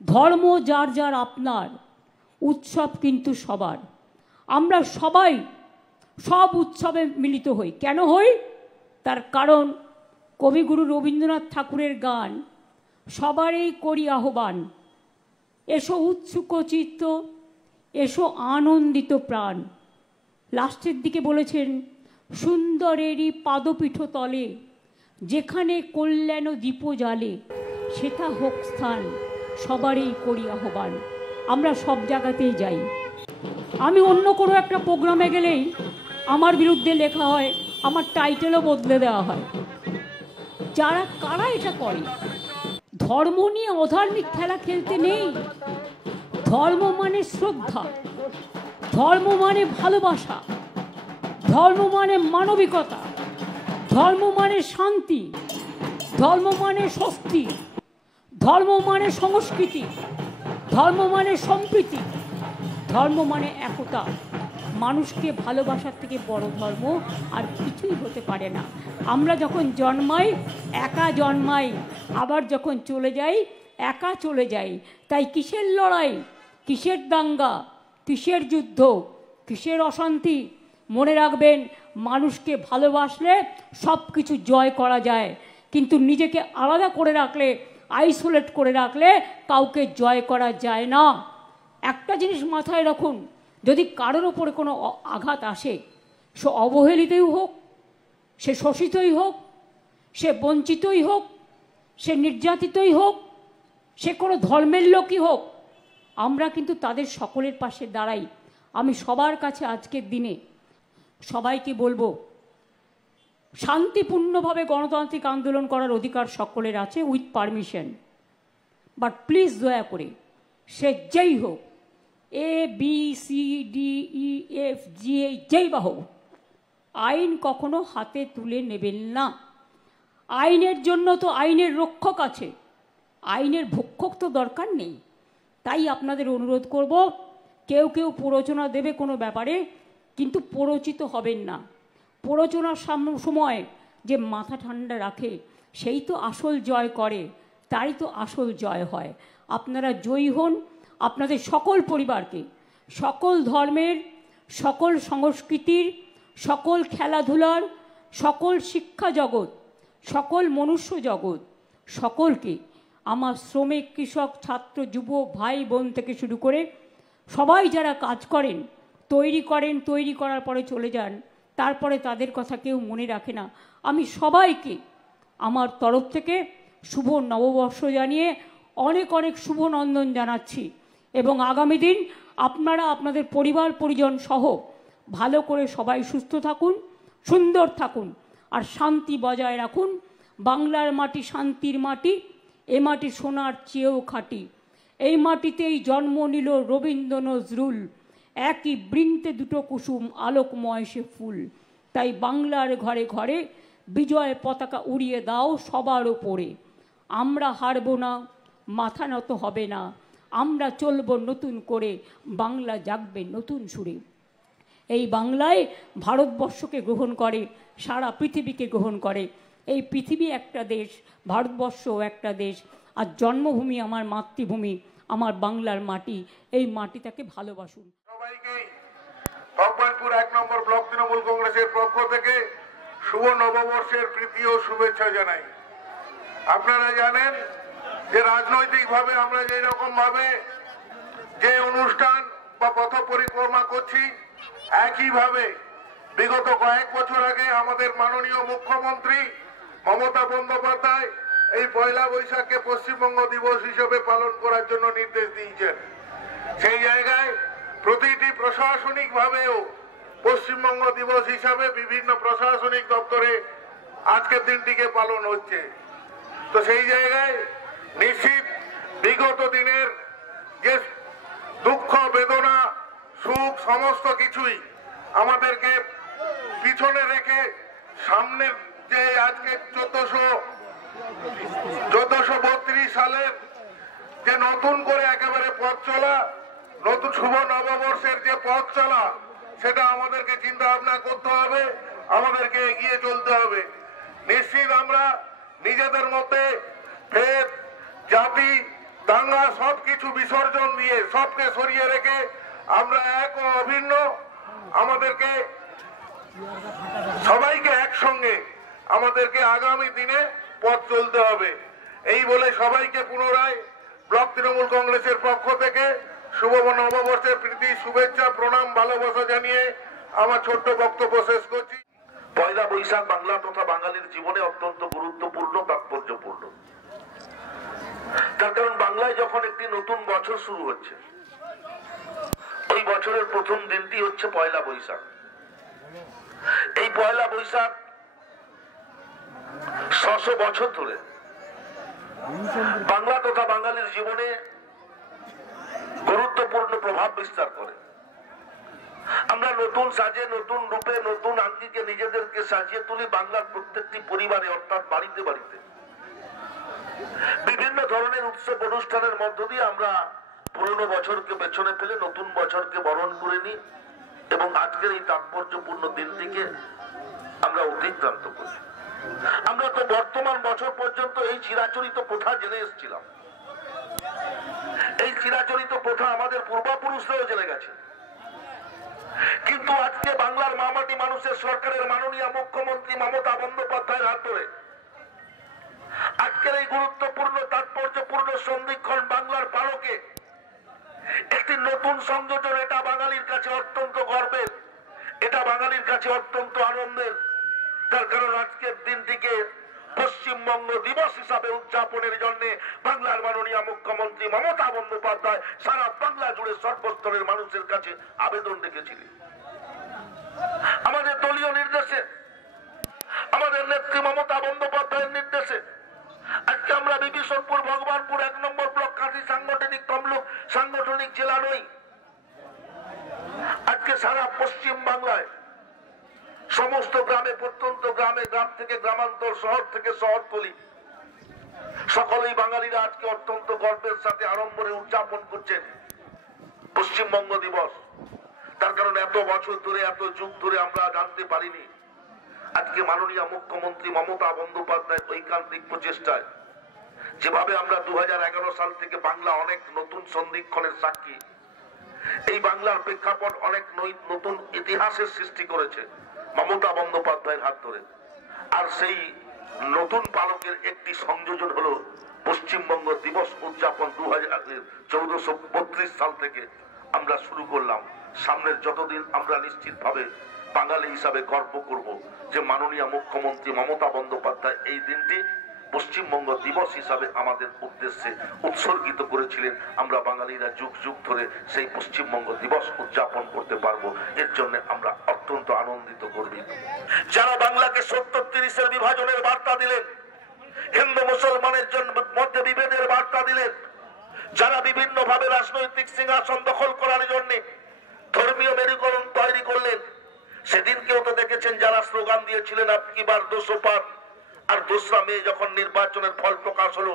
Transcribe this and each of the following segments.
ধর্ম যার যার আপনার, উৎসব কিন্তু সবার। আমরা সবাই সব উৎসবে মিলিত হই। কেন হই? তার কারণ কবিগুরু রবীন্দ্রনাথ ঠাকুরের গান, সবারই করি আহ্বান, এসো উৎসুক চিত্ত, এসো আনন্দিত প্রাণ। লাস্টের দিকে বলেছেন, সুন্দরেরই পাদপীঠ তলে, যেখানে কল্যাণ দীপ জ্বালে, সেটা হোক স্থান, সবারই করি আহ্বান। আমরা সব জায়গাতেই যাই। আমি অন্য কোনো একটা প্রোগ্রামে গেলেই আমার বিরুদ্ধে লেখা হয়, আমার টাইটেলও বদলে দেওয়া হয়। কারা এটা করে? ধর্ম নিয়ে অধার্মিক খেলা খেলতে নেই। ধর্ম মানে শ্রদ্ধা, ধর্ম মানে ভালোবাসা, ধর্ম মানে মানবিকতা, ধর্ম মানে শান্তি, ধর্ম মানে স্বস্তি, ধর্ম মানে সংস্কৃতি, ধর্ম মানে সম্প্রীতি, ধর্ম মানে একতা। মানুষকে ভালোবাসার থেকে বড় ধর্ম আর কিছুই হতে পারে না। আমরা যখন জন্মাই একা জন্মাই, আবার যখন চলে যাই একা চলে যাই। তাই কিসের লড়াই, কিসের দাঙ্গা, কিসের যুদ্ধ, কিসের অশান্তি? মনে রাখবেন, মানুষকে ভালোবাসলে সব কিছু জয় করা যায়, কিন্তু নিজেকে আলাদা করে রাখলে, আইসোলেট করে রাখলে কাউকে জয় করা যায় না। একটা জিনিস মাথায় রাখুন, যদি কারোর ওপরে কোনো আঘাত আসে, সে অবহেলিতই হোক, সে শোষিতই হোক, সে বঞ্চিতই হোক, সে নির্যাতিতই হোক, সে কোনো ধর্মের লোকই হোক, আমরা কিন্তু তাদের সকলের পাশে দাঁড়াই। আমি সবার কাছে আজকের দিনে সবাইকে বলবো, শান্তিপূর্ণভাবে গণতান্ত্রিক আন্দোলন করার অধিকার সকলের আছে, উইথ পারমিশন। বাট প্লিজ দয়া করে, সে যেই হোক, ABCDEF যেই বা হোক, আইন কখনো হাতে তুলে নেবেন না। আইনের জন্য তো আইনের রক্ষক আছে, আইনের ভক্ষক তো দরকার নেই। তাই আপনাদের অনুরোধ করব, কেউ কেউ প্ররোচনা দেবে কোনো ব্যাপারে, কিন্তু প্ররোচিত হবেন না। প্ররোচনার সময় যে মাথা ঠান্ডা রাখে, সেই তো আসল জয় করে, তাই তো আসল জয় হয়। আপনারা জয়ী হন। আপনাদের সকল পরিবারকে, সকল ধর্মের, সকল সংস্কৃতির, সকল খেলাধুলার, সকল শিক্ষা জগৎ, সকল মনুষ্য জগৎ, সকলকে আমার শ্রমিক, কৃষক, ছাত্র, যুব ভাই বোন থেকে শুরু করে সবাই যারা কাজ করেন, তৈরি করার পরে চলে যান, তারপরে তাদের কথা কেউ মনে রাখে না, আমি সবাইকে আমার তরফ থেকে শুভ নববর্ষ জানিয়ে অনেক অনেক শুভ নন্দন জানাচ্ছি। এবং আগামী দিন আপনারা আপনাদের পরিবার পরিজন সহ ভালো করে সবাই সুস্থ থাকুন, সুন্দর থাকুন, আর শান্তি বজায় রাখুন। বাংলার মাটি শান্তির মাটি, এ মাটি সোনার চেয়েও খাঁটি। এই মাটিতেই জন্ম নিল রবীন্দ্র নজরুল, একই বৃন্তে দুটো কুসুম, আলোকময় সে ফুল। তাই বাংলার ঘরে ঘরে বিজয় পতাকা উড়িয়ে দাও সবার ওপরে। আমরা হারব না, মাথা নত হবে না, আমরা চলব নতুন করে, বাংলা জাগবে নতুন সুরে। এই বাংলায় ভারতবর্ষকে গ্রহণ করে, সারা পৃথিবীকে গ্রহণ করে। এই পৃথিবী একটা দেশ, ভারতবর্ষও একটা দেশ, আর জন্মভূমি আমার মাতৃভূমি, আমার বাংলার মাটি। এই মাটিটাকে ভালোবাসুন। সবাইকে ভগবানপুর 1 নম্বর ব্লক তৃণমূল কংগ্রেসের পক্ষ থেকে শুভ নববর্ষের প্রীতি ও শুভেচ্ছা জানাই। আপনারা জানেন যে রাজনৈতিকভাবে আমরা যে রকম ভাবে যে অনুষ্ঠান বা পথ পরিক্রমা করছি, একইভাবে বিগত কয়েক বছর আগে আমাদের মাননীয় মুখ্যমন্ত্রী মমতা বন্দ্যোপাধ্যায় এই পয়লা বৈশাখকে পশ্চিমবঙ্গ দিবস হিসেবে পালন করার জন্য নির্দেশ দিয়েছেন। সেই জায়গায় প্রতিটি প্রশাসনিক ভাবেও পশ্চিমবঙ্গ দিবস হিসাবে বিভিন্ন প্রশাসনিক দপ্তরে আজকের দিনটিকে পালন হচ্ছে। তো সেই জায়গায় নিশ্চিত বিগত দিনের যে দুঃখ, বেদনা, সুখ সমস্ত কিছুই আমাদেরকে পিছনে রেখে সামনের যে আজকে 1432 সালের যে নতুন করে একেবারে পথ চলা, নতুন শুভ নববর্ষের যে পথ চলা, সেটা আমাদেরকে চিন্তা ভাবনা করতে হবে, আমাদেরকে এগিয়ে চলতে হবে। নিশ্চিত আমরা নিজেদের মধ্যে ভেদ, জাতি, দাঙ্গা সবকিছু বিসর্জন দিয়ে সবকে সরিয়ে রেখে আমরা এক ও অভিন্ন, আমাদেরকে সবাইকে একসঙ্গে আমাদেরকে আগামী দিনে পথ চলতে হবে। এই বলে সবাইকে পুনরায় ব্লক তৃণমূল কংগ্রেসের পক্ষ থেকে শুভ নববর্ষের প্রীতি শুভেচ্ছা প্রণাম ভালোবাসা জানিয়ে আমার ছোট্ট বক্তব্য শেষ করছি। পয়লা বৈশাখ বাংলা তথা বাঙালির জীবনে অত্যন্ত গুরুত্বপূর্ণ, তাৎপর্যপূর্ণ। তার কারণ বাংলায় যখন একটি নতুন বছর শুরু হচ্ছে, ওই বছরের প্রথম দিনটি হচ্ছে পয়লা বৈশাখ। এই পয়লা বৈশাখ ৬০০ বছর ধরে বাংলা তথা বাঙালির জীবনে গুরুত্বপূর্ণ প্রভাব বিস্তার করে। আমরা নতুন সাজে, নতুন রূপে, নতুন আঙ্গিকে নিজেদেরকে সাজিয়ে তুলি বাংলার প্রত্যেকটি পরিবারে, অর্থাৎ বাড়িতে বাড়িতে। বিভিন্ন ধরনের উৎসব অনুষ্ঠানের মধ্য দিয়ে আমরা পুরনো বছরকে পেছনে ফেলে নতুন বছরকে বরণ করে নিই এবং আজকের এই তাৎপর্যপূর্ণ দিনটিকে আমরা অতিক্রান্ত করি। আমরা তো বর্তমান বছর পর্যন্ত এই চিরাচরিত প্রথা জেনে এসেছিলাম। এই চিরাচরিত প্রথা আমাদের পূর্বপুরুষরাও জেনে গেছে। কিন্তু আজকে বাংলার মামাটি মানুষের সরকারের মাননীয় মুখ্যমন্ত্রী মমতা বন্দ্যোপাধ্যায়ের হাত ধরে আজকের এই গুরুত্বপূর্ণ তাৎপর্যপূর্ণ সন্ধিক্ষণ বাংলার পালকে একটি নতুন সংযোজন, এটা বাঙালির কাছে অত্যন্ত গর্বের, এটা বাঙালির কাছে অত্যন্ত আনন্দের। তার কারণ আজকের দিনটিকে পশ্চিমবঙ্গ দিবস হিসাবে উদযাপনের জন্য বাংলার মাননীয় মুখ্যমন্ত্রী মমতা বন্দ্যোপাধ্যায় সারা বাংলা জুড়ে সর্বস্তরের মানুষের কাছে আবেদন রেখেছিলেন। আমাদের দলীয় নির্দেশে, আমাদের নেত্রী মমতা বন্দ্যোপাধ্যায়ের নির্দেশে আজকে আমরা বিভীষণপুর, ভগবানপুর ১ নম্বর ব্লক কাঁথি সাংগঠনিক তমলুক সাংগঠনিক জেলা নই, আজকে সারা পশ্চিম বাংলায় সমস্ত গ্রামে, প্রত্যন্ত গ্রামে, গ্রাম থেকে গ্রামান্তর, শহর থেকে শহরতলি, সকলেই বাঙালিরা আজকে অত্যন্ত গর্বের সাথে আড়ম্বরে উদযাপন করছেন পশ্চিমবঙ্গ দিবস। তার কারণ এত বছর ধরে, এত যুগ ধরে আমরা জানতে পারিনি। আজকে মাননীয় মুখ্যমন্ত্রী মমতা বন্দ্যোপাধ্যায় ঐকান্তিক প্রচেষ্টায় যেভাবে আমরা 2011 সাল থেকে বাংলা অনেক নতুন সন্ধিক্ষণের সাক্ষী, এই বাংলার প্রেক্ষাপট অনেক নতুন ইতিহাসের সৃষ্টি করেছে মমতা বন্দ্যোপাধ্যায়ের হাত ধরে। আর সেই নতুন পালকের একটি সংযোজন হলো পশ্চিমবঙ্গ দিবস উদযাপন 1432 সাল থেকে আমরা শুরু করলাম। সামনের যতদিন আমরা নিশ্চিতভাবে বাঙালি হিসাবে গর্ব করব যে মাননীয় মুখ্যমন্ত্রী মমতা বন্দ্যোপাধ্যায় এই দিনটি পশ্চিমবঙ্গ দিবস হিসাবে আমাদের উদ্দেশ্যে উৎসর্গিত করেছিলেন। আমরা বাঙালিরা যুগ যুগ ধরে সেই পশ্চিমবঙ্গ দিবস উদযাপন করতে পারবো, এর জন্য আমরা অত্যন্ত আনন্দিত গর্বিত। যারা বাংলাকে 70-30-এর বিভাজনের বার্তা দিলেন, হিন্দু মুসলমানের মধ্যে বিভেদের বার্তা দিলেন, যারা বিভিন্ন ভাবে রাজনৈতিক সিংহাসন দখল করার জন্য ধর্মীয় মেরুকরণ তৈরি করলেন, সেদিনকেও তো দেখেছেন যারা স্লোগান দিয়েছিলেন আপকি বার 200 পার। আর 2রা মে যখন নির্বাচনের ফল প্রকাশ হলো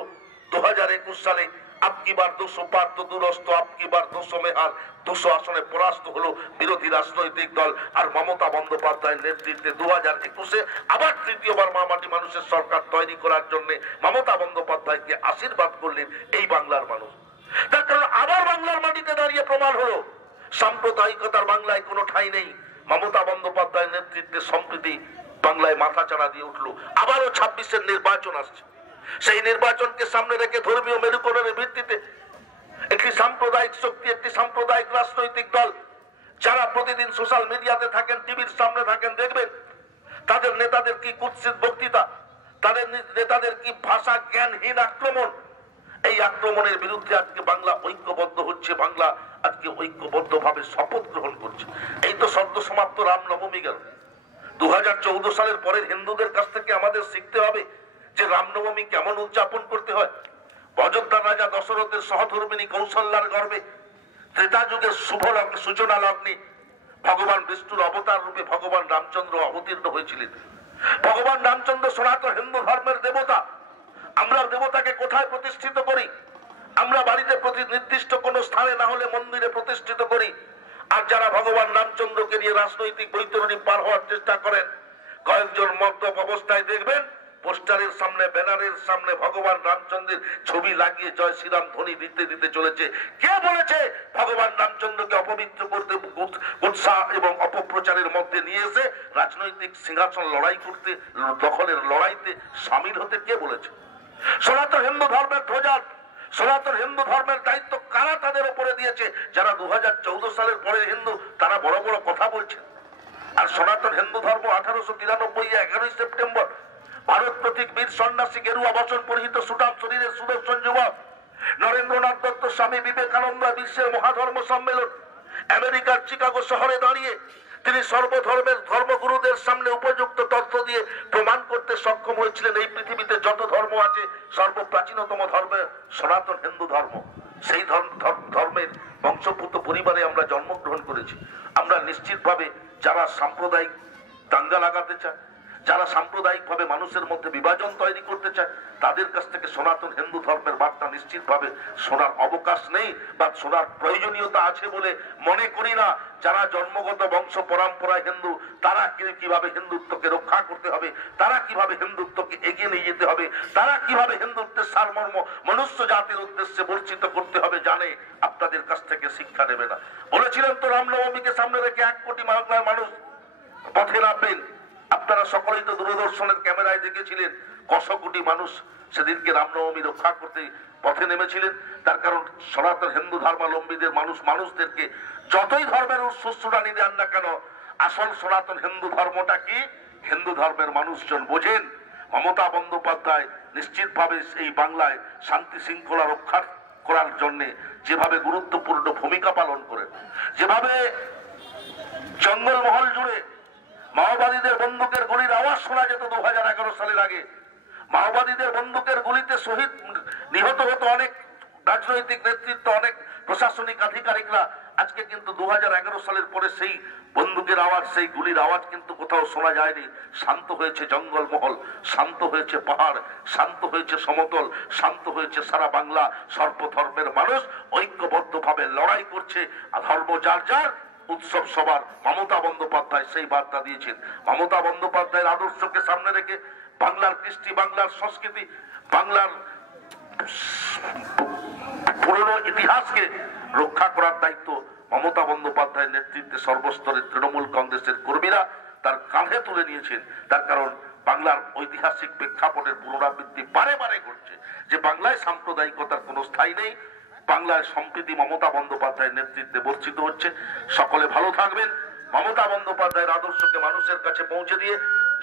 2021 সালে, আপকি বার 200 পার তো দূরস্থ, আপকি বার 200 মে হার, 200 আসনে পরাস্ত হলো বিরোধী রাজনৈতিক দল। আর মমতা বন্দ্যোপাধ্যায়ের নেতৃত্বে 2021-এ আবার তৃতীয়বার মামাটি মানুষের সরকার তৈরি করার জন্য মমতা বন্দ্যোপাধ্যায়কে আশীর্বাদ করলেন এই বাংলার মানুষ। তার কারণ আবার বাংলার মাটিতে দাঁড়িয়ে প্রমাণ হলো সাম্প্রদায়িকতার বাংলায় কোনো ঠাঁই নেই। মমতা বন্দ্যোপাধ্যায়ের নেতৃত্বে সম্প্রীতি বাংলায় মাথা চাড়া দিয়ে উঠলো। আবারও 26-এর নির্বাচন আসছে, সেই নির্বাচনকে সামনে রেখে ধর্মীয় মেরুকরণের ভিত্তিতে একটি সাম্প্রদায়িক শক্তি, একটি সাম্প্রদায়িক রাজনৈতিক দল, যারা প্রতিদিন সোশ্যাল মিডিয়াতে থাকেন, টিভির সামনে থাকেন, দেখবেন তাদের নেতাদের কি কুৎসিত বক্তৃতা, তাদের নেতাদের কি ভাষা জ্ঞানহীন আক্রমণ। এই আক্রমণের বিরুদ্ধে আজকে বাংলা ঐক্যবদ্ধ হচ্ছে, বাংলা আজকে ঐক্যবদ্ধভাবে শপথ গ্রহণ করছে। এই তো সদ্য সমাপ্ত রামনবমী গেল। 2014 সালের পরের হিন্দুদের কাছ থেকে আমাদের শিখতে হবে যে রামনবমী কেমন উদযাপন করতে হয়। অযোধ্যার রাজা দশরথের সহধর্মিনী কৌশল্যার গর্বে ত্রেতা যুগের শুভ লগ্নে, সূচনা লগ্নে ভগবান বিষ্ণুর অবতার রূপে ভগবান রামচন্দ্র অবতীর্ণ হয়েছিলেন। ভগবান রামচন্দ্র সনাতন হিন্দু ধর্মের দেবতা। আমরা দেবতাকে কোথায় প্রতিষ্ঠিত করি? আমরা বাড়িতে নির্দিষ্ট কোনো স্থানে না হলে মন্দিরে প্রতিষ্ঠিত করি। আর যারা ভগবান রামচন্দ্রকে নিয়ে রাজনৈতিক বৈতরণী পার হওয়ার চেষ্টা করেন, কয়েকজন মদ্যপ অবস্থায় দেখবেন পোস্টারের সামনে, ব্যানারের সামনে ভগবান রামচন্দ্রের ছবি লাগিয়ে জয় শ্রীরাম ধ্বনি দিতে দিতে চলেছে। কে বলেছে ভগবান রামচন্দ্রকে অপবিত্র করতে, উৎসাহ এবং অপপ্রচারের মধ্যে নিয়ে এসে রাজনৈতিক সিংহাসন লড়াই করতে, দখলের লড়াইতে সামিল হতে কে বলেছে? সনাতন হিন্দু ধর্মের ধ্বজা, সনাতন হিন্দু ধর্মের দায়িত্ব কারা তাদের উপরে দিয়েছে? যারা 2014 সালের পরে হিন্দু, তারা বড় বড় কথা বলছে। আর সনাতন হিন্দু ধর্ম 1893 11ই সেপ্টেম্বর ভারত প্রতীক বীর সন্ন্যাসী গেরুয়া বচন পরিহিত সুঠাম শরীরের সুদর্শন যুবক নরেন্দ্রনাথ দত্ত, স্বামী বিবেকানন্দ বিশ্বের মহাধর্ম সম্মেলন আমেরিকার চিকাগো শহরে দাঁড়িয়ে তিনি সর্বধর্মের ধর্মগুরুদের সামনে উপযুক্ত তথ্য দিয়ে প্রমাণ করতে সক্ষম হয়েছিলেন এই পৃথিবীতে যত ধর্ম আছে সর্বপ্রাচীনতম ধর্ম সনাতন হিন্দু ধর্ম। সেই ধর্মের বংশপুত পরিবারে আমরা জন্মগ্রহণ করেছি। আমরা নিশ্চিতভাবে যারা সাম্প্রদায়িক দাঙ্গা লাগাতে চায়, যারা সাম্প্রদায়িকভাবে মানুষের মধ্যে বিভাজন তৈরি করতে চায়, তাদের কাছ থেকে সনাতন হিন্দু ধর্মের বার্তা নিশ্চিতভাবে শোনার অবকাশ নেই বা শোনার প্রয়োজনীয়তা আছে বলে মনে করি না। যারা জন্মগত বংশ পরম্পরায় হিন্দু, তারা কিভাবে হিন্দুত্বকে রক্ষা করতে হবে, তারা কিভাবে হিন্দুত্বকে এগিয়ে নিয়ে যেতে হবে, তারা কিভাবে হিন্দুত্বের সারমর্ম মনুষ্য জাতির উদ্দেশ্যে বর্চিত করতে হবে জানে, আপনাদের কাছ থেকে শিক্ষা নেবে না। বলেছিলেন তো রামনবমীকে সামনে রেখে 1 কোটি বাংলার মানুষ পথে নামবেন। আপনারা সকলেই তো দূরদর্শনের ক্যামেরায় দেখেছিলেন কত কোটি মানুষ সেদিনকে রামনবমী রক্ষা করতে পথে নেমেছিলেন। তার কারণ সনাতন হিন্দু ধর্মাবলম্বীদের মানুষদেরকে যতই ধর্মের উৎসুটানি দেন না কেন, আসল সনাতন হিন্দু ধর্মটা কি হিন্দু ধর্মের মানুষজন বোঝেন। মমতা বন্দ্যোপাধ্যায় নিশ্চিতভাবে এই বাংলায় শান্তি শৃঙ্খলা রক্ষা করার জন্য যেভাবে গুরুত্বপূর্ণ ভূমিকা পালন করেন, যেভাবে জঙ্গলমহল জুড়ে মাওবাদীদের বন্দুকের গুলির আওয়াজ শোনা যেত 2011 সালের আগে, মাওবাদীদের বন্দুকের গুলিতে শহীদ নিহত হতো অনেক রাজনৈতিক নেতৃত্ব, অনেক প্রশাসনিক আধিকারিকরা। আজকে কিন্তু 2011 সালের পরে সেই বন্দুকের আওয়াজ, সেই গুলির আওয়াজ কিন্তু কোথাও শোনা যায়নি। শান্ত হয়েছে জঙ্গলমহল, শান্ত হয়েছে পাহাড়, শান্ত হয়েছে সমতল, শান্ত হয়েছে সারা বাংলা। সর্বধর্মের মানুষ ঐক্যবদ্ধভাবে লড়াই করছে। ধর্ম যার যার, উৎসব সবার। মমতা বন্দ্যোপাধ্যায় সেই বার্তা দিয়েছেন। মমতা বন্দ্যোপাধ্যায়ের আদর্শকে সামনে রেখে বাংলার কৃষ্টি, বাংলার সংস্কৃতি, বাংলার পুরনো ইতিহাসকে রক্ষা করার দায়িত্ব মমতা বন্দ্যোপাধ্যায়ের নেতৃত্বে সর্বস্তরের তৃণমূল কংগ্রেসের কর্মীরা তার কাঁধে তুলে নিয়েছেন। তার কারণ বাংলার ঐতিহাসিক প্রেক্ষাপটের পুনরাবৃত্তি বারে বারে ঘটছে যে বাংলায় সাম্প্রদায়িকতার কোনো স্থায়ী নেই। বাংলার সম্প্রীতি মমতা বন্দ্যোপাধ্যায়ের নেতৃত্বে বর্ধিত হচ্ছে। সকলে ভালো থাকবেন। মমতা বন্দ্যোপাধ্যায়ের আদর্শকে মানুষের কাছে পৌঁছে দিয়ে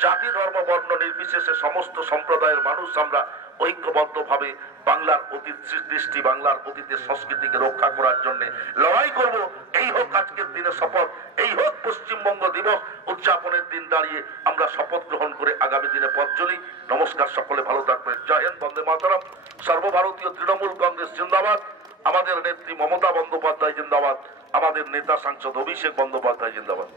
জাতি, ধর্ম, বর্ণ নির্বিশেষে সমস্ত সম্প্রদায়ের মানুষ আমরা ঐক্যবদ্ধভাবে বাংলার অতীত সৃষ্টি, বাংলার অতীতের সংস্কৃতিকে রক্ষা করার জন্য লড়াই করব। এই হোক আজকের দিনে শপথ, এই হোক পশ্চিমবঙ্গ দিবস উদযাপনের দিন দাঁড়িয়ে আমরা শপথ গ্রহণ করে আগামী দিনে পথ চলি। নমস্কার, সকলে ভালো থাকবেন। জয় হিন্দ, বন্দে মাতরম। সর্বভারতীয় তৃণমূল কংগ্রেস জিন্দাবাদ। আমাদের নেত্রী মমতা বন্দ্যোপাধ্যায় জিন্দাবাদ। আমাদের নেতা সাংসদ অভিষেক বন্দ্যোপাধ্যায় জিন্দাবাদ।